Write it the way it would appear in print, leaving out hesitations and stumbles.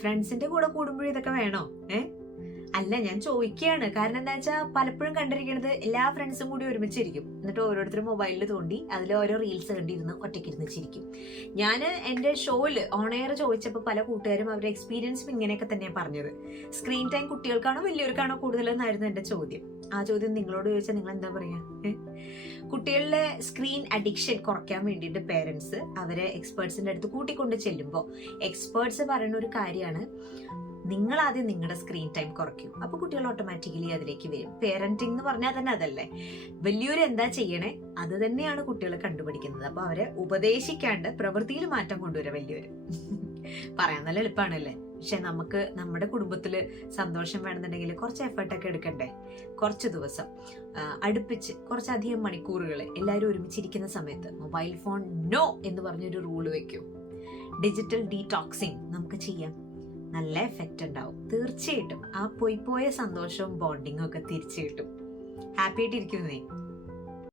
ഫ്രണ്ട്സിന്റെ കൂടെ കൂടുമ്പോഴും ഇതൊക്കെ വേണോ? അല്ല, ഞാൻ ചോദിക്കുകയാണ്. കാരണം എന്താ വെച്ചാൽ പലപ്പോഴും കണ്ടിരിക്കുന്നത് എല്ലാ ഫ്രണ്ട്സും കൂടി ഒരുമിച്ചിരിക്കും, എന്നിട്ട് ഓരോരുത്തരും മൊബൈലിൽ തോണ്ടി അതിൽ ഓരോ റീൽസ് കണ്ടിരുന്ന് ഒറ്റയ്ക്കിരുന്ന് ചിരിക്കും. ഞാൻ എൻ്റെ ഷോയില് ഓൺ എയർ ചോദിച്ചപ്പോൾ പല കൂട്ടുകാരും അവരുടെ എക്സ്പീരിയൻസും ഇങ്ങനെയൊക്കെ തന്നെയാണ് പറഞ്ഞത്. സ്ക്രീൻ ടൈം കുട്ടികൾക്കാണോ വലിയവർക്കാണോ കൂടുതലെന്നായിരുന്നു എൻ്റെ ചോദ്യം. ആ ചോദ്യം നിങ്ങളോട് ചോദിച്ചാൽ നിങ്ങൾ എന്താ പറയാ? കുട്ടികളിലെ സ്ക്രീൻ അഡിക്ഷൻ കുറയ്ക്കാൻ വേണ്ടിയിട്ട് പേരൻസ് അവരെ എക്സ്പേർട്സിന്റെ അടുത്ത് കൂട്ടിക്കൊണ്ട് ചെല്ലുമ്പോൾ എക്സ്പേർട്സ് പറയുന്ന ഒരു കാര്യമാണ്, നിങ്ങൾ ആദ്യം നിങ്ങളുടെ സ്ക്രീൻ ടൈം കുറയ്ക്കും, അപ്പൊ കുട്ടികൾ ഓട്ടോമാറ്റിക്കലി അതിലേക്ക് വരും. പേരന്റിംഗ് എന്ന് പറഞ്ഞാൽ തന്നെ അതല്ലേ. വലിയൊരു എന്താ ചെയ്യണേ അത് തന്നെയാണ് കുട്ടികൾ കണ്ടുപിടിക്കുന്നത്. അപ്പൊ അവരെ ഉപദേശിക്കാണ്ട് പ്രവൃത്തിയിൽ മാറ്റം കൊണ്ടുവരാം വലിയൊരു. പറയാൻ നല്ല എളുപ്പമാണല്ലേ, പക്ഷെ നമുക്ക് നമ്മുടെ കുടുംബത്തില് സന്തോഷം വേണമെന്നുണ്ടെങ്കിൽ കുറച്ച് എഫേർട്ടൊക്കെ എടുക്കണ്ടേ? കുറച്ച് ദിവസം അടുപ്പിച്ച് കുറച്ചധികം മണിക്കൂറുകൾ എല്ലാവരും ഒരുമിച്ചിരിക്കുന്ന സമയത്ത് മൊബൈൽ ഫോൺ നോ എന്ന് പറഞ്ഞൊരു റൂള് വെക്കും. ഡിജിറ്റൽ ഡീടോക്സിങ് നമുക്ക് ചെയ്യാം. നല്ല എഫക്റ്റ് ഉണ്ടാവും തീർച്ചയായിട്ടും. ആ പോയ സന്തോഷവും ബോണ്ടിങ്ങും ഒക്കെ തിരിച്ചു കിട്ടും. ഹാപ്പി ആയിട്ടിരിക്കുന്നേ.